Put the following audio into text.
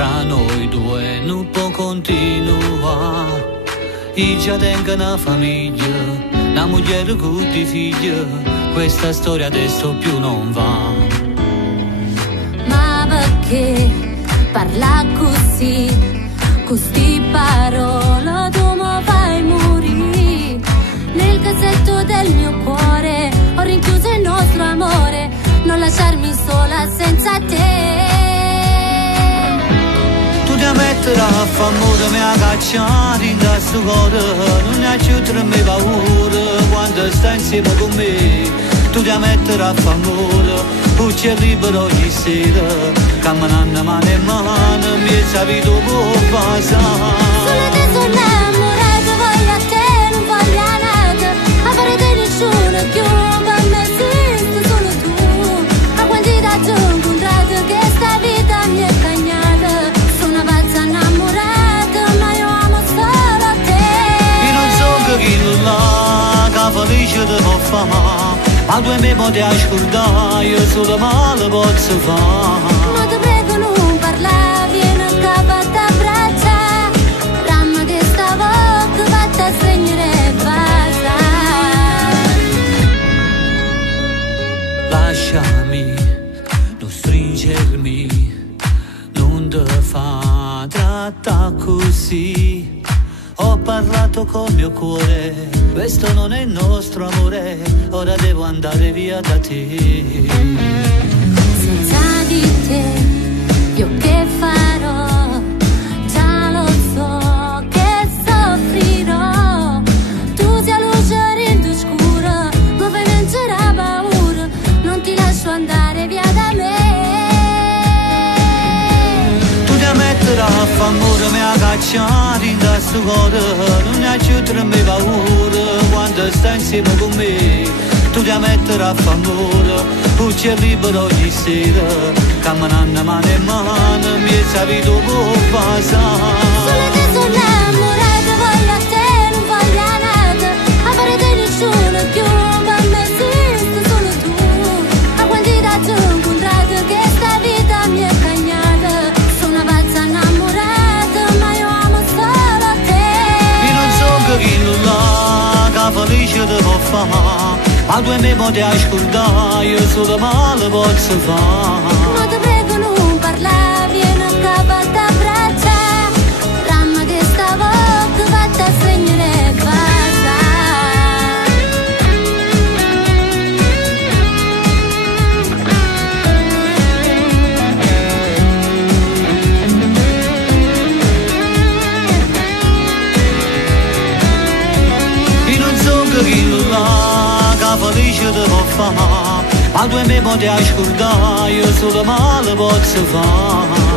Tra noi due non può continuare. Io già tengo una famiglia, una moglie con dei figli. Questa storia adesso più non va. Ma perché parla così? Queste parole tu mi fai morire. Nel cassetto del mio cuore ho rinchiuso il nostro amore. Non lasciarmi sola senza te. Tu ti metterai a famore, mi ha cacciato in questo cuore. Non ne aiuterà mai paura quando stai insieme con me. Tu ti metterai a famore, pucci libero ogni sera. Camminando mano in mano, mi sapito può passare. Solo te sono innamorato, voglio a te, non voglio a nada. A fare di nessuno più, per me esiste solo tu. A quanti da giù ho incontrato che sta vita mi è cagnata. Sono una pazza innamorata, ma io amo solo te. Io non so che chi là, che felice ti può fare. Ma tu e me potevi scordare, io solo male posso fare. Ma ti prego non parla, vieni a capo a t'abbraccia. Ramma che stavo fatta a spegnere e basta. Lasciami, non stringermi, non ti fa trattare così. Ho parlato col mio cuore, questo non è il nostro amore, ora devo andare via da te. Senza di te, io che farò? Già lo so che soffrirò. Tu sei luce in scuro, ma fai vincere la paura. Non ti lascio andare via da me. Tu ti metterai a famore, mi ha cacciato in questo cuore. Non ne aiuterà mai paura quando stai insieme con me. Tu ti metterai a famore, pucci libero ogni sera. Camminando mano in mano, mi sapito può passare. Solo te sono innamorato, voglio a te, non voglio a nada. A fare di nessuno più, per me esiste solo tu. A quanti da giù ho incontrato che sta vita mi è cagnata. Sono una pazza innamorata, ma io amo solo te. Io non so che chi là, che felice ti può fare. Ma tu e me potevi scordare, io solo male posso fare. Ma ti prego non parla, vieni a capo a t'abbraccia. Ramma che stavo fatta a spegnere e basta. Io non so che chi là, che felice ti può fare. Ma tu e me potevi scordare, io solo male posso fare.